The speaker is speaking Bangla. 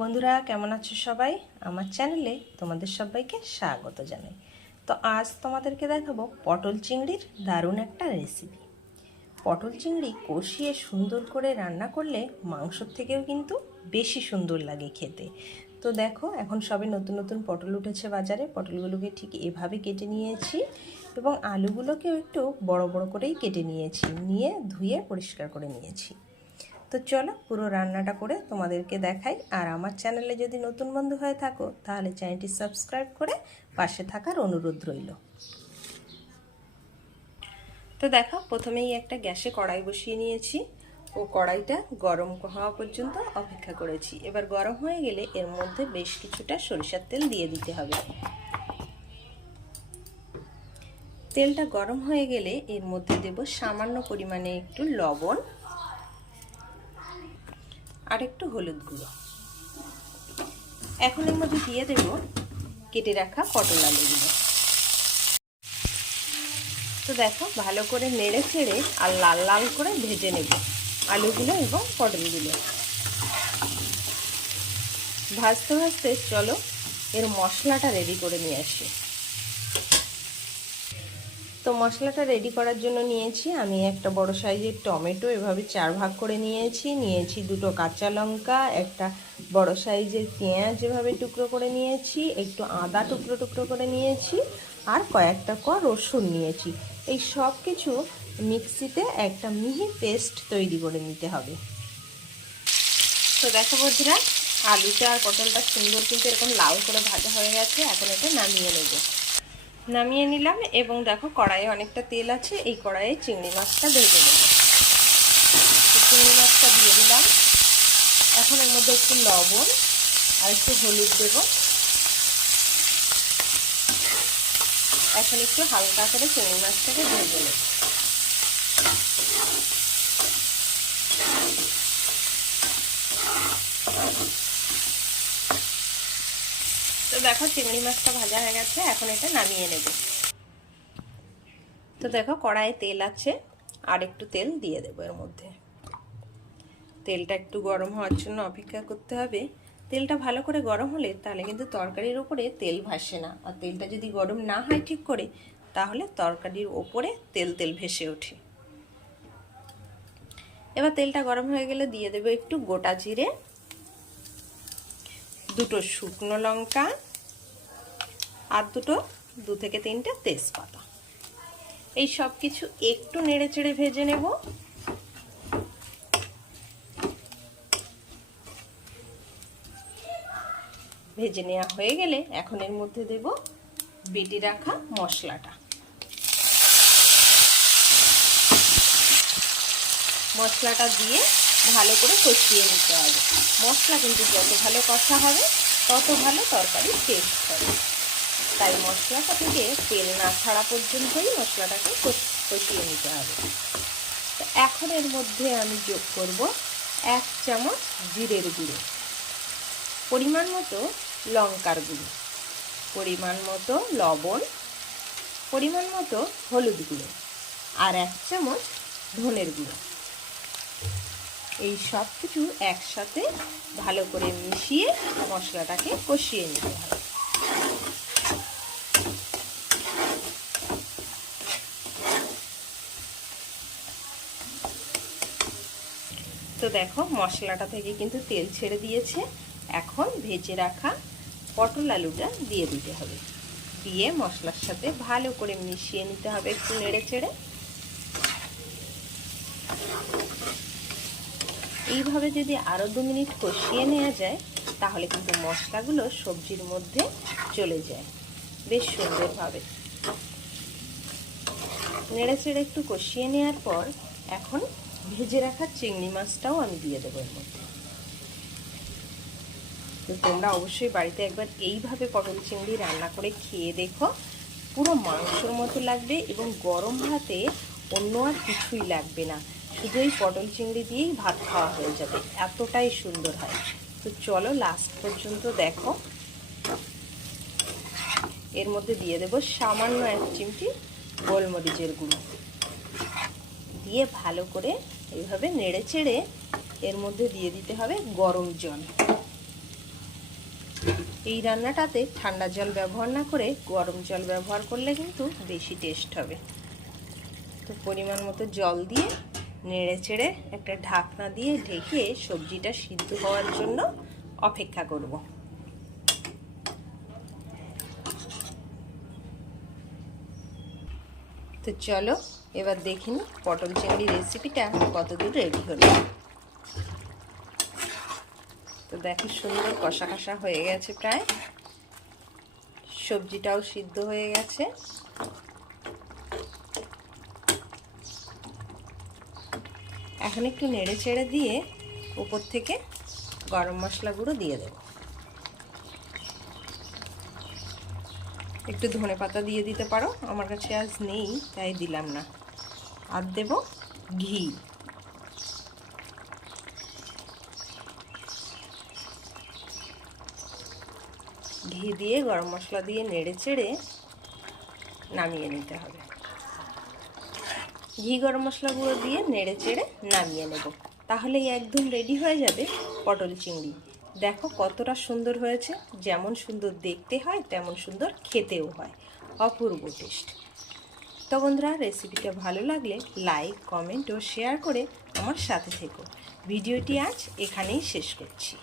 বন্ধুরা, কেমন আছো সবাই? আমার চ্যানেলে তোমাদের সবাইকে স্বাগত জানাই। তো আজ তোমাদেরকে দেখাবো পটল চিংড়ির দারুণ একটা রেসিপি পটল চিংড়ি কষিয়ে সুন্দর করে রান্না করলে মাংসর থেকেও কিন্তু বেশি সুন্দর লাগে খেতে। তো দেখো, এখন সবে নতুন নতুন পটল উঠেছে বাজারে। পটলগুলোকে ঠিক এভাবে কেটে নিয়েছি এবং আলুগুলোকেও একটু বড় বড় করেই কেটে নিয়েছি। নিয়ে ধুয়ে পরিষ্কার করে নিয়েছি। তো চলো পুরো রান্নাটা করে তোমাদেরকে দেখাই। আর আমার চ্যানেলে যদি নতুন বন্ধু হয়ে থাকো, তাহলে চ্যানেলটি সাবস্ক্রাইব করে পাশে থাকার অনুরোধ রইল। তো দেখো, প্রথমেই একটা গ্যাসে কড়াই বসিয়ে নিয়েছি। ও কড়াইটা গরম হওয়া পর্যন্ত অপেক্ষা করেছি। এবার গরম হয়ে গেলে এর মধ্যে বেশ কিছুটা সরিষার তেল দিয়ে দিতে হবে। তেলটা গরম হয়ে গেলে এর মধ্যে দেব সামান্য পরিমাণে একটু লবণ। আর একটু হলুদ গুঁড়ো। এখন এর মধ্যে দিয়ে দেব কেটে রাখা পটল আলুগুলো। তো দেখো, ভালো করে নেড়ে ছেড়ে আর লাল লাল করে ভেজে নেব আলুগুলো এবং পটলগুলো। ভাজতে ভাজতে চলো, এর মশলাটা রেডি করে নিয়ে আসি। তো মশলাটা রেডি করার জন্য নিয়েছি। আমি একটা বড় সাইজের টমেটো এভাবে চার ভাগ করে নিয়েছি। নিয়েছি দুটো কাঁচা লঙ্কা, একটা বড় সাইজের পেঁয়াজ এভাবে টুকরো করে নিয়েছি, একটু আদা টুকরো টুকরো করে নিয়েছি আর কয়েকটা ক রসুন নিয়েছি। এই সব কিছু মিক্সিতে একটা মিহি পেস্ট তৈরি করে নিতে হবে। তো দেখো বন্ধুরা, আলুটা আর পটলটা সুন্দর কিন্তু এরকম লাল করে ভাজা হয়ে গেছে, এখন এটা নামিয়ে নেব। নামিয়ে নিলাম এবং দেখো কড়াইয়ে অনেকটা তেল আছে, এই কড়াইয়ে চিংড়ি মাছটা ভেজে নেব। চিংড়ি মাছটা দিয়ে দিলাম। এখন এর মধ্যে একটু লবণ আর একটু হলুদ দেব। এখন একটু হালকা করে চিংড়ি মাছটাকে ভেজে নেব। তো দেখো চিংড়ি মাছটা ভাজা হয়ে গেছে, এখন এটা নামিয়ে নেব। তো দেখো কড়াইয়ে তেল আছে, আর একটু তেল দিয়ে দেবো এর মধ্যে। তেলটা একটু গরম হওয়ার জন্য অপেক্ষা করতে হবে। তেলটা ভালো করে গরম হলে তাহলে কিন্তু তরকারির ওপরে তেল ভাসে না। আর তেলটা যদি গরম না হয় ঠিক করে, তাহলে তরকারির ওপরে তেল তেল ভেসে ওঠে। এবার তেলটা গরম হয়ে গেলে দিয়ে দেবো একটু গোটা জিরে, দুটো শুকনো লঙ্কা আর দুটো, দু থেকে তিনটে তেজপাতা। এই সব কিছু একটু নেড়ে চেড়ে ভেজে নেব। ভেজে নেওয়া হয়ে গেলে এখন এর মধ্যে দেব বেটে রাখা মশলাটা। মশলাটা দিয়ে ভালো করে কষিয়ে নিতে হবে। মশলা কিন্তু যত ভালো কষা হবে, তত ভালো তরকারি টেস্ট হবে। তাই মশলাটা থেকে তেল না ছাড়া পর্যন্তই মশলাটাকে কষিয়ে নিতে হবে। তো এখন এর মধ্যে আমি যোগ করব এক চামচ জিরের গুঁড়ো। পরিমাণ মতো লঙ্কার গুঁড়ো। পরিমাণ মতো লবণ। পরিমাণ মতো হলুদ গুঁড়ো। আর এক চামচ ধনের গুঁড়ো। এই সব কিছু একসাথে ভালো করে মিশিয়ে মশলাটাকে কষিয়ে নিতে হবে। তো দেখো, মশলাটা থেকে কিন্তু তেল ছেড়ে দিয়েছে। এখন ভেজে রাখা পটল আলুটা দিয়ে দিতে হবে। দিয়ে মশলার সাথে ভালো করে মিশিয়ে নিতে হবে একটু নেড়ে চেড়ে। এইভাবে যদি আরও দু মিনিট কষিয়ে নেওয়া যায়, তাহলে কিন্তু মশলাগুলো সবজির মধ্যে চলে যায়। বেশ সুন্দরভাবে। নেড়ে চেড়ে একটু কষিয়ে নেওয়ার পর এখন ভেজে রাখা চিংড়ি মাছটাও আমি দিয়ে দেবো এর মধ্যে। তো তোমরা অবশ্যই বাড়িতে একবার এইভাবে পটল চিংড়ি রান্না করে খেয়ে দেখো। পুরো মাংসর মতো লাগবে এবং গরম ভাতে অন্য আর কিছুই লাগবে না। শুধু এই পটল চিংড়ি দিয়েই ভাত খাওয়া হয়ে যাবে। এতটাই সুন্দর হয়। তো চলো লাস্ট পর্যন্ত দেখো। এর মধ্যে দিয়ে দেবো সামান্য এক চিমটি গোলমরিচের গুঁড়ো। দিয়ে ভালো করে এইভাবে নেড়ে চেড়ে এর মধ্যে দিয়ে দিতে হবে গরম জল। এই রান্নাটাতে ঠান্ডা জল ব্যবহার না করে গরম জল ব্যবহার করলে কিন্তু বেশি টেস্ট হবে। তো পরিমাণ মতো জল দিয়ে নেড়ে চেড়ে একটা ঢাকনা দিয়ে ঢেকে সবজিটা সিদ্ধ হওয়ার জন্য অপেক্ষা করব। তো চলো এবার দেখিনি পটল চিংড়ি রেসিপিটা কতদূর রেডি হলো। তো দেখো সুন্দর কষা কষা হয়ে গেছে প্রায়। সবজিটাও সিদ্ধ হয়ে গেছে। এখন একটু নেড়ে চেড়ে দিয়ে উপর থেকে গরম মশলা গুঁড়ো দিয়ে দেবো। একটু ধনে পাতা দিয়ে দিতে পারো, আমার কাছে আজ নেই, তাই দিলাম না। আর দেব ঘি। ঘি দিয়ে গরম মশলা দিয়ে নেড়ে চেড়ে নামিয়ে নিতে হবে। ঘি গরম মশলা গুঁড়ো দিয়ে নেড়ে চেড়ে নামিয়ে নেব। তাহলেই একদম রেডি হয়ে যাবে পটল চিংড়ি। দেখো কতটা সুন্দর হয়েছে। যেমন সুন্দর দেখতে হয়, তেমন সুন্দর খেতেও হয়। অপূর্ব টেস্ট তো বন্ধুরা রেসিপিটা ভালো লাগলে লাইক কমেন্ট ও শেয়ার করে আমার সাথে থেকো। ভিডিওটি আজ এখানেই শেষ করছি।